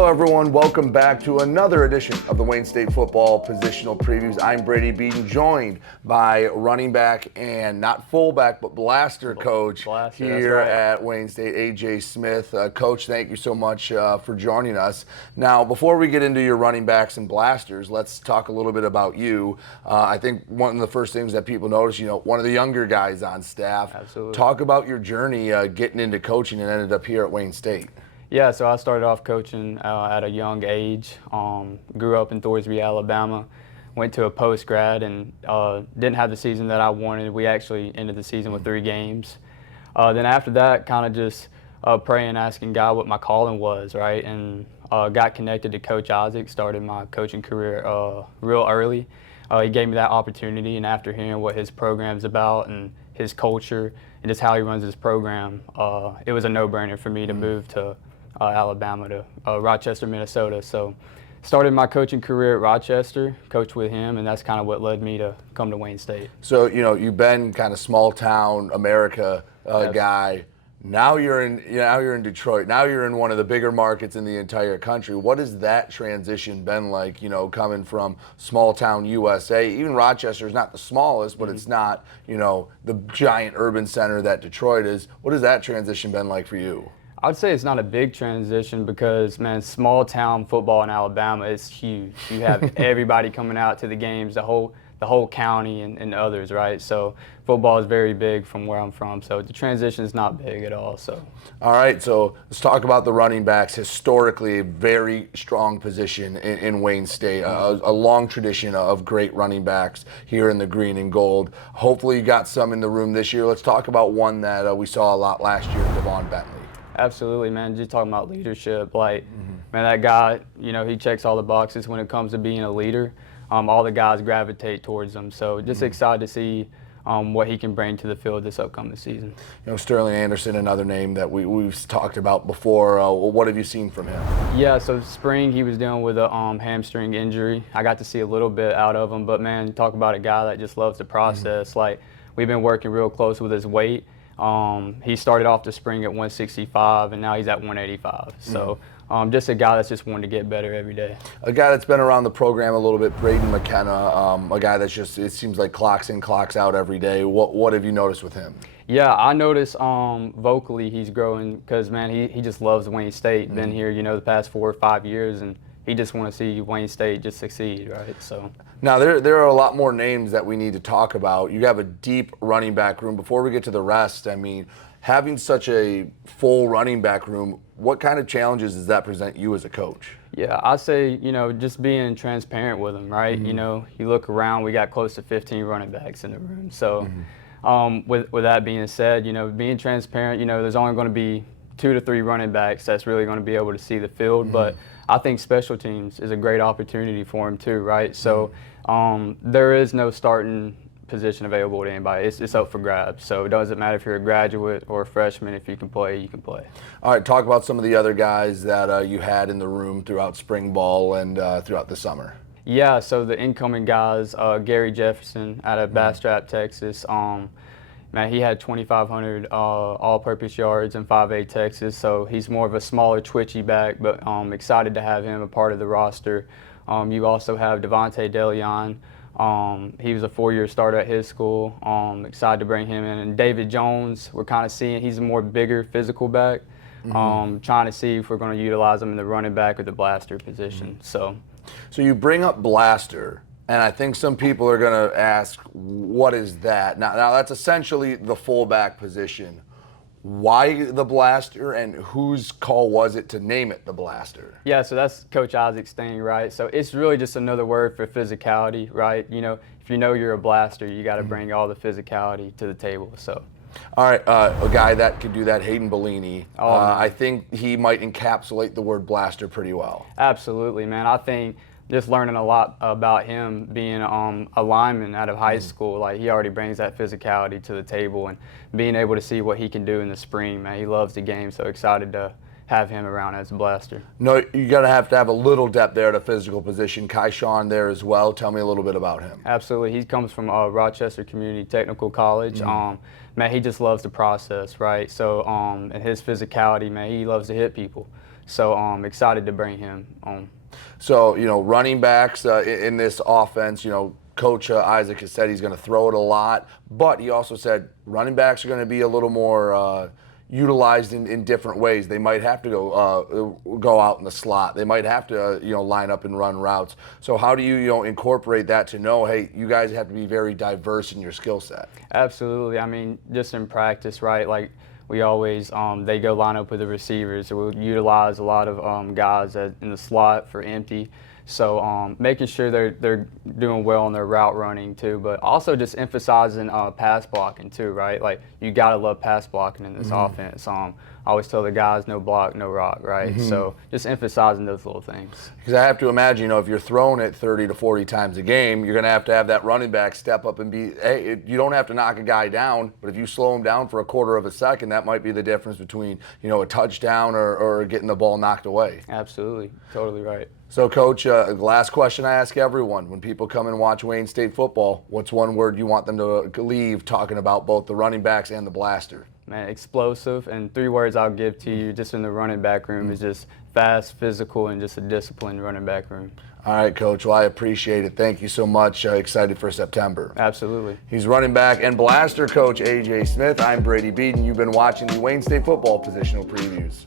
Hello everyone, welcome back to another edition of the Wayne State Football Positional Previews. I'm Brady Beedon, joined by running back and not fullback, but blaster coach here at Wayne State, AJ Smith. Coach, thank you so much for joining us. Now, before we get into your running backs and blasters, let's talk a little bit about you. I think one of the first things that people notice, one of the younger guys on staff. Absolutely. Talk about your journey getting into coaching and ended up here at Wayne State. Yeah, so I started off coaching at a young age. Grew up in Thorsby, Alabama. Went to a post-grad and didn't have the season that I wanted. We actually ended the season with 3 games. Then after that, kind of just praying, asking God what my calling was, right? And got connected to Coach Isaac, started my coaching career real early. He gave me that opportunity, and after hearing what his program's about and his culture and just how he runs his program, it was a no-brainer for me to move to Alabama to Rochester, Minnesota. So started my coaching career at Rochester, coached with him, and that's kind of what led me to come to Wayne State. So, you've been kind of small town America guy. Now you're in Detroit. Now you're in one of the bigger markets in the entire country. What has that transition been like, coming from small town USA? Even Rochester is not the smallest, but it's not, the giant urban center that Detroit is. What has that transition been like for you? I would say it's not a big transition because, man, small town football in Alabama is huge. You have everybody coming out to the games, the whole county and others, right? So football is very big from where I'm from. So the transition is not big at all. So. All right, so let's talk about the running backs. Historically, a very strong position in Wayne State, a long tradition of great running backs here in the green and gold. Hopefully you got some in the room this year. Let's talk about one that we saw a lot last year, Devon Bentley. Absolutely, man. Just talking about leadership, man, that guy, he checks all the boxes when it comes to being a leader. All the guys gravitate towards him. So just excited to see what he can bring to the field this upcoming season. Sterling Anderson, another name that we've talked about before. What have you seen from him? Yeah, so spring he was dealing with a hamstring injury. I got to see a little bit out of him, but man, talk about a guy that just loves the process. Like, we've been working real close with his weight. He started off the spring at 165, and now he's at 185. So just a guy that's just wanting to get better every day. A guy that's been around the program a little bit, Braden McKenna, a guy that's just, it seems like clocks in, clocks out every day. What have you noticed with him? Yeah, I noticed vocally he's growing because, man, he just loves Wayne State. Been here, the past 4 or 5 years, and he just want to see Wayne State just succeed, right? So. Now, there are a lot more names that we need to talk about. You have a deep running back room. Before we get to the rest, I mean, having such a full running back room, what kind of challenges does that present you as a coach? Yeah, I say, just being transparent with them, right? You look around, we got close to 15 running backs in the room. So with that being said, being transparent, there's only going to be 2 to 3 running backs that's really going to be able to see the field. But I think special teams is a great opportunity for him too, right? So there is no starting position available to anybody. It's up for grabs. So it doesn't matter if you're a graduate or a freshman. If you can play, you can play. All right, talk about some of the other guys that you had in the room throughout spring ball and throughout the summer. Yeah, so the incoming guys, Gary Jefferson out of Bastrop, Texas. Man, he had 2,500 all-purpose yards in 5A Texas, so he's more of a smaller, twitchy back, but excited to have him a part of the roster. You also have Devontae DeLeon. He was a 4-year starter at his school. Excited to bring him in. And David Jones, we're kind of seeing he's a more bigger physical back. Trying to see if we're going to utilize him in the running back or the blaster position. So you bring up blaster. And I think some people are going to ask, what is that? Now that's essentially the fullback position. Why the blaster, and whose call was it to name it the blaster? Yeah, so that's Coach Isaac's thing, right? So it's really just another word for physicality, right? If you're a blaster, you got to bring all the physicality to the table. So. All right, a guy that could do that, Hayden Bellini. I think he might encapsulate the word blaster pretty well. Absolutely, man. I think just learning a lot about him being a lineman out of high school, like he already brings that physicality to the table, and being able to see what he can do in the spring, man. He loves the game, so excited to have him around as a blaster. No, you got to have a little depth there at a physical position. Kai Sean there as well. Tell me a little bit about him. Absolutely. He comes from Rochester Community Technical College. Man, he just loves the process, right? So, and his physicality, man, he loves to hit people. So excited to bring him on. So, running backs in this offense, Coach Isaac has said he's going to throw it a lot, but he also said running backs are going to be a little more utilized in different ways. They might have to go out in the slot. They might have to line up and run routes. So how do you incorporate that to know, hey, you guys have to be very diverse in your skill set? Absolutely. I mean, just in practice, right? Like we always they go line up with the receivers. So we'll utilize a lot of guys in the slot for empty. So making sure they're doing well in their route running too, but also just emphasizing pass blocking too, right? Like you gotta love pass blocking in this offense. I always tell the guys, no block, no rock, right? So just emphasizing those little things. Because I have to imagine, if you're throwing it 30 to 40 times a game, you're going to have that running back step up and be, hey, you don't have to knock a guy down, but if you slow him down for a quarter of a second, that might be the difference between, a touchdown or getting the ball knocked away. Absolutely. Totally right. So, Coach, last question I ask everyone. When people come and watch Wayne State football, what's one word you want them to leave talking about both the running backs and the blaster? Man, explosive, and 3 words I'll give to you just in the running back room is just fast, physical, and just a disciplined running back room. All right, Coach. Well, I appreciate it. Thank you so much. Excited for September. Absolutely. He's running back and blaster coach A.J. Smith. I'm Brady Beedon. You've been watching the Wayne State football positional previews.